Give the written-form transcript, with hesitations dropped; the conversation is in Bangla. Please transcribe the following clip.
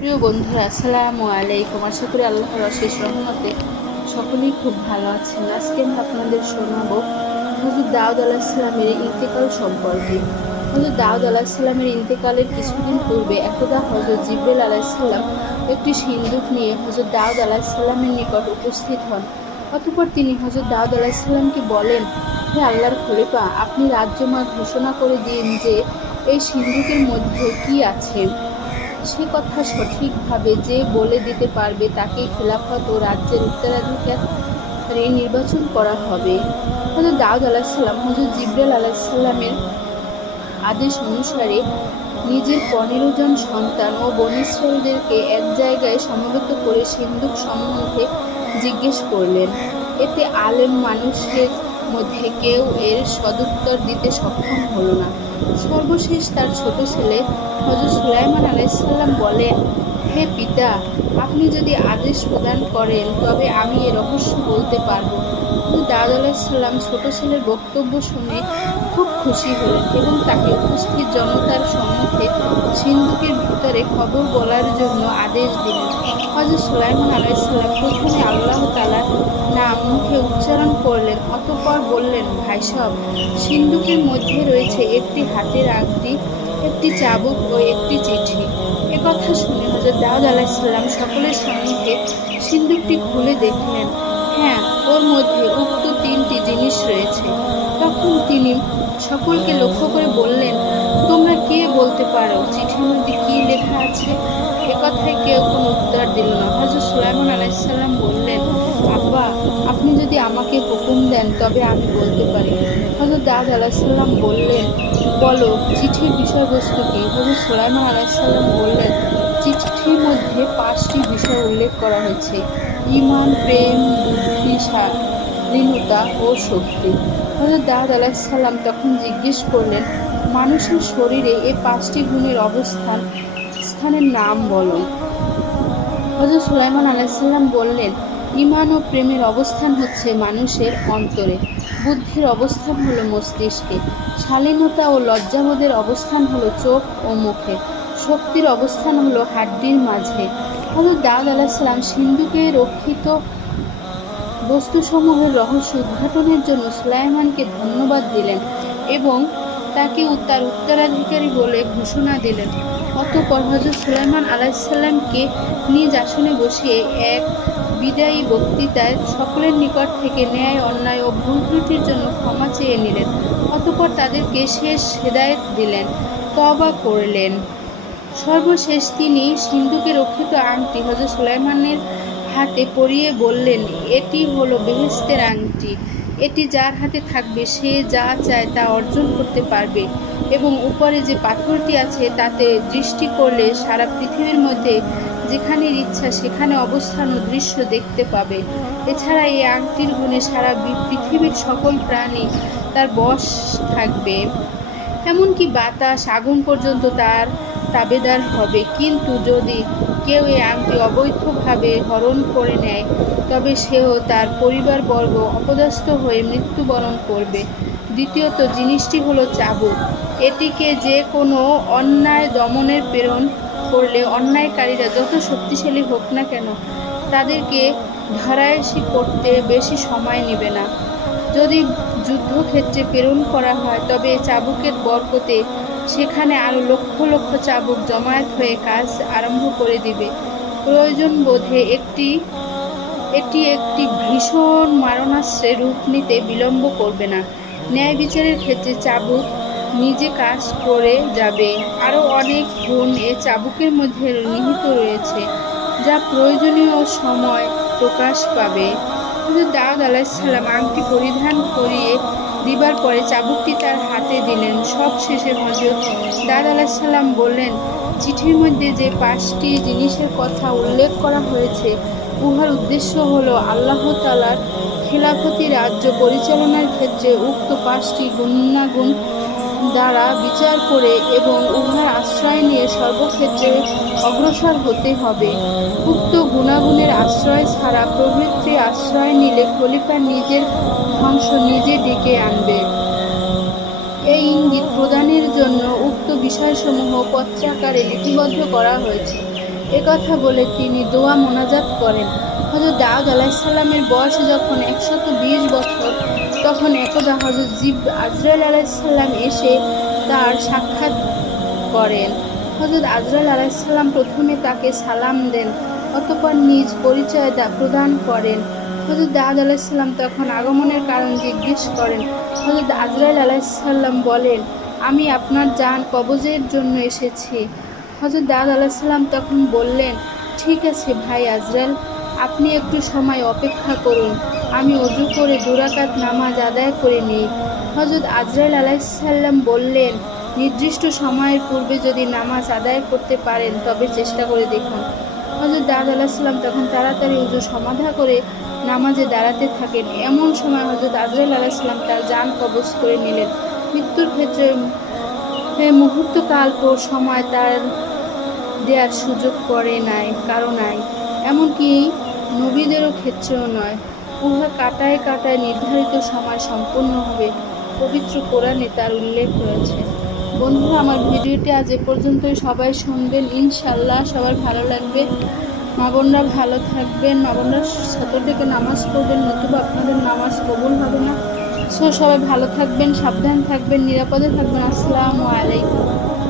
প্রিয় বন্ধুরা, আসসালামু আলাইকুম। আশা করি আল্লাহর অশেষ রহমতে সকলেই খুব ভালো আছেন। আজকে আমি আপনাদের শোনাবো হযরত দাউদ আলাইহিসসালামের ইন্তেকাল সম্পর্কে। হযরত দাউদ আলাইহিসসালামের ইন্তেকালের কিছুদিন পূর্বে একদা হযরত জিবরাইল আলাইহিসসালাম একটি সিন্দুক নিয়ে হযরত দাউদ আলাইহিসসালামের নিকট উপস্থিত হন। অতঃপর তিনি হযরত দাউদ আলাইহিসসালামকে বলেন, হে আল্লাহর খলিফা, আপনি রাজ্যময় ঘোষণা করে দিন যে এই সিন্দুকের মধ্যে কি আছে। সে কথা সঠিকভাবে যে বলে দিতে পারবে তাকেই খিলাফত ও রাজ্যের উত্তরাধিকারী নির্বাচন করা হবে। হযরত দাউদ আলাইহিসসালাম হযরত জিবরাইল আলাইহিসসালামের আদেশ অনুসারে নিজের 15 জন সন্তান ও বনী ইসরাঈলদেরকে এক জায়গায় সমবেত করে সিন্দুক সম্বন্ধে জিজ্ঞেস করলেন। এতে আলেম মানুষের মধ্যে কেউ এর সদুত্তর দিতে সক্ষম হলো না। সর্বশেষ তার ছোট ছেলে হযরত সুলাইমান আলাইহিসসালাম বলেন, হে পিতা, আপনি যদি আদেশ প্রদান করেন তবে আমি এ রহস্য বলতে পারব। দাউদ আলাইহিসসালাম ছোট ছেলের বক্তব্য শুনে খুব খুশি হলেন এবং তাকে উপস্থিত জনতার সম্মুখে সিন্দুকের ভিতরে খবর বলার জন্য আদেশ দিলেন। হযরত সুলাইমান আলাইহিসসালাম প্রথমে আল্লাহ তাআলার নাম মুখে উচ্চারণ করলেন, অতঃপর বললেন, ভাইসব, সিন্দুকের মধ্যে রয়েছে একটি হাতের আংটি, একটি চাবুক ও একটি চিঠি। একথা শুনে হযরত দাউদ আলাইহিসসালাম সকলের সম্মুখে সিন্দুকটি খুলে দেখলেন। হ্যাঁ, ওর মধ্যে উক্ত 3টি জিনিস রয়েছে। তখন তিনি সকলকে লক্ষ্য করে বললেন, তোমরা কে বলতে পারো চিঠির মধ্যে কি লেখা আছে? একথায় কেউ কোনো উত্তর দিল না। হযরত সুলাইমান আলাইহিসসালাম বললেন, আব্বা, আপনি যদি আমাকে হুকুম দেন তবে আমি বলতে পারি। হযরত দাউদ আলাইহিসসালাম বললেন, বলো, চিঠির বিষয়বস্তু কি? হযরত সুলাইমান আলাইহিসসালাম বললেন, চিঠির মধ্যে 5টি বিষয় উল্লেখ করা হয়েছে: ঈমান, প্রেম, বুদ্ধি, স্বাধীনতা ও শক্তি। হযরত দাউদ আলাইহিসসালাম তখন জিজ্ঞেস করলেন, মানুষের শরীরে এই 5টি গুণের স্থানের নাম বলো। হযরত সুলাইমান আলাইহিসসালাম বললেন, ঈমান ও প্রেমের অবস্থান হচ্ছে মানুষের অন্তরে, বুদ্ধির অবস্থান হলো মস্তিষ্কে, শালীনতা ও লজ্জাবোধের অবস্থান হলো চোখ ও মুখে, শক্তির অবস্থান হলো হাড্ডির মাঝে। হযরত দাউদ আলাইহিসসালাম সিন্দুকে রক্ষিত বস্তুসমূহের রহস্য উদ্ঘাটনের জন্য সুলাইমানকে ধন্যবাদ দিলেন এবং তাকে তার উত্তরাধিকারী বলে ঘোষণা দিলেন। অতঃপর হযরত সুলাইমান আলাইহিসসালামকে নিজ আসনে বসিয়ে এক বিদায়ী বক্তৃতায় সকলের নিকট থেকে ন্যায়, অন্যায় ও ভুল ত্রুটির জন্য ক্ষমা চেয়ে নিলেন। অতঃপর তাদেরকে শেষ হেদায়েত দিলেন, তওবা করলেন। সর্বশেষ তিনি সিন্দুকে রক্ষিত আংটি হযরত সুলাইমানের হাতে পরিয়ে বললেন, এটি হলো বেহেশতের আংটি। এটি যার হাতে থাকবে সে যা চায় তা অর্জন করতে পারবে এবং উপরে যে পাথরটি আছে তাতে দৃষ্টি করলে সারা পৃথিবীর মধ্যে যেখানের ইচ্ছা সেখানে অবস্থান ও দৃশ্য দেখতে পাবে। এছাড়া এই আংটির গুণে সারা পৃথিবীর সকল প্রাণী তার বশ থাকবে, এমনকি বাতাস, আগুন পর্যন্ত তার তাবেদার হবে। কিন্তু যদি কেউ এই আংটি অবৈধভাবে হরণ করে নেয় তবে সেও তার পরিবারবর্গ অপদস্থ হয়ে মৃত্যুবরণ করবে। দ্বিতীয়ত জিনিসটি হলো চাবুক। এটিকে যে কোনো অন্যায় দমনের প্রেরণ করলে অন্যায়কারীরা যত শক্তিশালী হোক না কেন তাদেরকে ধরাশায়ী করতে বেশি সময় নেবে না। যদি যুদ্ধক্ষেত্রে প্রেরণ করা হয় তবে চাবুকের বরকতে সেখানে আরও লক্ষ লক্ষ চাবুক জমায়েত হয়ে কাজ আরম্ভ করে দিবে। প্রয়োজন বোধে এটি একটি ভীষণ মারণাস্ত্রে রূপ নিতে বিলম্ব করবে না। ন্যায় বিচারের ক্ষেত্রে চাবুক নিজে কাজ করে যাবে। আরও অনেক গুণ এ চাবুকের মধ্যে নিহিত রয়েছে যা প্রয়োজনীয় সময় প্রকাশ পাবে। হযরত দাউদ আলাইহিসসালাম আংটি পরিধান করিয়ে দিবার পরে চাবুকটি তার হাতে দিলেন। সব শেষে হযরত দাউদ আলাইহিসসালাম বললেন, চিঠির মধ্যে যে 5টি জিনিসের কথা উল্লেখ করা হয়েছে উহার উদ্দেশ্য হলো আল্লাহ তাআলার খিলাফতি রাজ্য পরিচালনার ক্ষেত্রে উক্ত 5টি গুণাগুণ দ্বারা বিচার করে এবং উহার আশ্রয় নিয়ে সর্বক্ষেত্রে অগ্রসর হতে হবে। উক্ত গুণাগুণের আশ্রয় ছাড়া প্রভৃতি আশ্রয় নিলে খলিফা নিজের ধ্বংস নিজে ডেকে আনবে। এই ইঙ্গিত প্রদানের জন্য উক্ত বিষয়সমূহ পত্রাকারে লিপিবদ্ধ করা হয়েছে। কথা বলে তিনি দোয়া মোনাজাত করেন। হযরত দাউদ আলাইহিসসালামের বয়স যখন 120 বছর, তখন একদা হযরত আজরাইল আলাইহিসসালাম এসে তার সাক্ষাৎ করেন। হযরত আজরাইল আলাইহিসসালাম প্রথমে তাকে সালাম দেন, অতঃপর নিজ পরিচয় প্রদান করেন। হযরত দাউদ আলাইহিসসালাম তখন আগমনের কারণ জিজ্ঞেস করেন। হযরত আজরাইল আলাইহিসসালাম বলেন, আমি আপনার জান কবজের জন্য এসেছি। হযরত দাউদ আলাইহিসসালাম তখন বললেন, ঠিক আছে ভাই আজরাইল, আপনি একটু সময় অপেক্ষা করুন, আমি অজু করে 2 রাকাত নামাজ আদায় করে নিই। হযরত আজরাইল আলাইহিসসালাম বললেন, নির্দিষ্ট সময়ের পূর্বে যদি নামাজ আদায় করতে পারেন তবে চেষ্টা করে দেখুন। হযরত দাউদ আলাইহিসসালাম তখন তাড়াতাড়ি উযু সমাধা করে নামাজে দাঁড়াতে থাকেন। এমন সময় হযরত আজরাইল আলাইহিসসালাম তার জান কবজ করে নিলেন। মৃত্যুর ক্ষেত্রে মুহূর্তকাল সময় তার দেওয়ার সুযোগ কারো নাই, এমনকি নবীদেরও ক্ষেত্রেও নয়। উহা কাটায় কাটায় নির্ধারিত সময় সম্পন্ন হবে। পবিত্র কোরআনে তার উল্লেখ রয়েছে। বন্ধুরা, আমার ভিডিওটি আজ এ পর্যন্তই। সবাই শুনবেন, ইনশাল্লাহ সবার ভালো লাগবে। মা বোনরা ভালো থাকবেন, মা বোনরা ছাতর থেকে নামাজ পড়বেন, নতুবা আপনাদের নামাজ কবুল হবে না। সবাই ভালো থাকবেন, সাবধান থাকবেন, নিরাপদে থাকবেন। আসসালামু আলাইকুম।